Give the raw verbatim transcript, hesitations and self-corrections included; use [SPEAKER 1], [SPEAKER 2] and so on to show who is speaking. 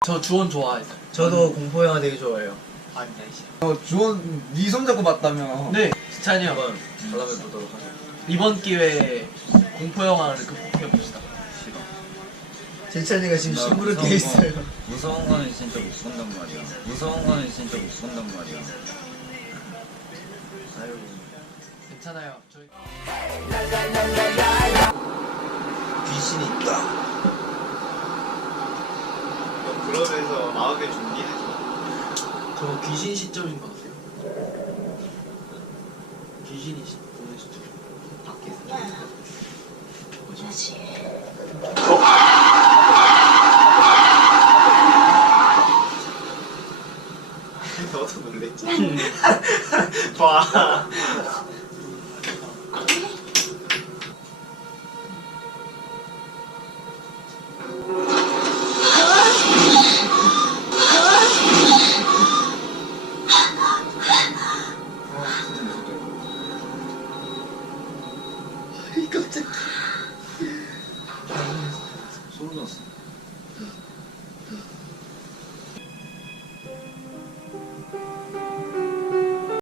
[SPEAKER 1] 저 주원 좋아해요.
[SPEAKER 2] 저도 공포 영화 되게 좋아해요.
[SPEAKER 1] 아니 아니지.
[SPEAKER 3] 어, 주원 네 손잡고 봤다며.
[SPEAKER 1] 네, 지찬이 형.
[SPEAKER 2] 한번 전화면 보도록 하죠.
[SPEAKER 1] 이번 기회에 공포 영화를 극복해 봅시다.
[SPEAKER 2] 진찬이가 지금
[SPEAKER 4] 나
[SPEAKER 2] 심부름
[SPEAKER 4] 무서운
[SPEAKER 2] 깨 있어요.
[SPEAKER 4] 거, 무서운 거는 진짜 못 본단 말이야. 무서운 거는 진짜 못 본단 말이야.
[SPEAKER 2] 아이고.
[SPEAKER 1] 괜찮아요. 저희
[SPEAKER 2] 귀신이 있다.
[SPEAKER 5] 너 그러면서 마음의 준비하지 마.
[SPEAKER 1] 저 귀신 시점인 것 같아요. 귀신이 시- 보는 시점. 밖에서.
[SPEAKER 5] 너도 놀랬지? 봐.
[SPEAKER 4] 소름 돋았어.